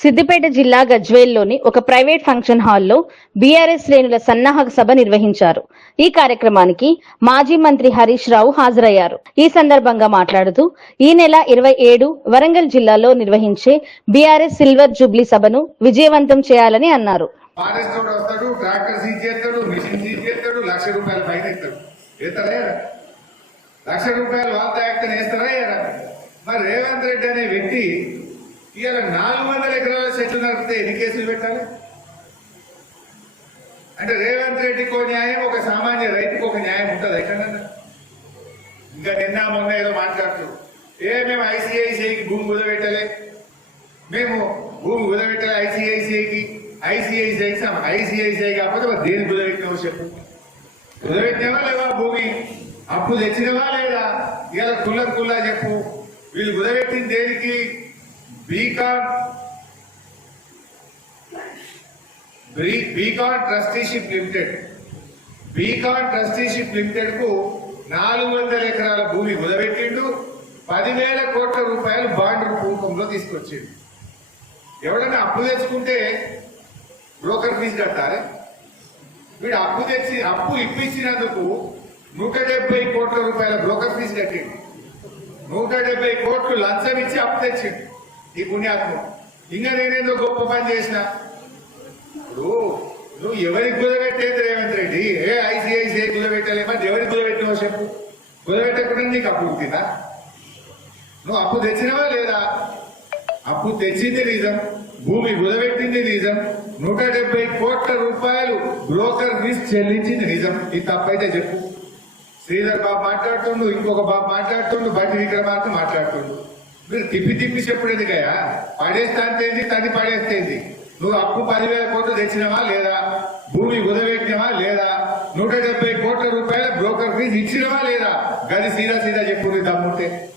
సిద్దిపేట జిల్లా గజ్వేల్లోని ఒక private function హాల్లో బీఆర్ఎస్ శ్రేణుల సన్నాహక సభ నిర్వహించారు. ఈ కార్యక్రమానికి మాజీ మంత్రి హరీష్ రావు హాజరయ్యారు. ఈ సందర్భంగా మాట్లాడుతూ ఈ నెల ఇరవై ఏడు వరంగల్ జిల్లాలో నిర్వహించే బీఆర్ఎస్ సిల్వర్ జూబ్లీ సభను విజయవంతం చేయాలని అన్నారు. మరి రేవంత్ రెడ్డి అనే వ్యక్తి ఇవాళ నాలుగు వందల ఎకరాల చెట్లు నరికితే ఎన్ని కేసులు పెట్టాలి? అంటే రేవంత్ రెడ్డికి ఒక న్యాయం ఒక సామాన్య రైతుకు ఒక న్యాయం ఉంటుంది ఎక్కడన్నా? ఇంకా నిన్న మొన్న ఏదో మాట్లాడుతూ ఏ మేము ఐసీఐసీఐకి భూమి కుదబెట్టలే మేము భూమి కుదబెట్టలే ఐసీఐసీఐకి. ఐసీఐసీఐకి ఐసీఐసీఐ కాకపోతే మరి దేని కుదబెట్టినావు చెప్పు. కుదబెట్టినవా లేవా భూమి? అప్పు తెచ్చినవా లేదా? ఇలా కుల్ల కుల్లా చెప్పు. వీళ్ళు కుదబెట్టింది దేనికి? Beacon Beacon trusteeship limited Beacon trusteeship లిమిటెడ్కు నాలుగు వందల ఎకరాల భూమి కుదబెట్టిండు పదివేల కోట్ల రూపాయలు బాండ్ రూపంలో తీసుకొచ్చిండు. ఎవడన్నా అప్పు తెచ్చుకుంటే బ్రోకర్ ఫీజు కట్టాలి. వీడు అప్పు తెచ్చి అప్పు ఇప్పించినందుకు నూట డెబ్బై కోట్ల రూపాయల బ్రోకర్ ఫీజు కట్టిండు. నూట డెబ్బై కోట్లు లంచం ఇచ్చి అప్పు తెచ్చిండు. ఈ పుణ్యాత్మ. ఇంకా నేనేదో గొప్ప పని చేసిన? ఇప్పుడు నువ్వు ఎవరికి కుదబెట్టేది రేవంత్ రెడ్డి? ఏ ఐసీఐసీఐ కుదబెట్టాలి ఎవరికి కుదబెట్టినావు చెప్పు. కుదబెట్టకుండా నీకు అప్పు పుట్టిందా నువ్వు అప్పు తెచ్చినవా లేదా? అప్పు తెచ్చింది నిజం. భూమి కుదబెట్టింది నిజం. నూట డెబ్బై కోట్ల రూపాయలు బ్రోకర్ ఫీజు చెల్లించింది నిజం. ఇది తప్పైతే చెప్పు. శ్రీధర్ బాబు మాట్లాడుతుండు ఇంకొక బాబు మాట్లాడుతుండు బండి విక్రమార్క మాట్లాడుతుండు. మీరు తిప్పి తిప్పి చెప్పుడు ఎందుకయ్యా? పడేస్తాంతేంది తది పడేస్తేంది. నువ్వు అప్పు పదివేల కోట్లు తెచ్చినవా లేదా? భూమి ఉదవెట్టినవా లేదా? నూట డెబ్బై కోట్ల రూపాయల బ్రోకర్ ఫీజు ఇచ్చినవా లేదా? గది సీదా సీదా చెప్పు దమ్ముంటే.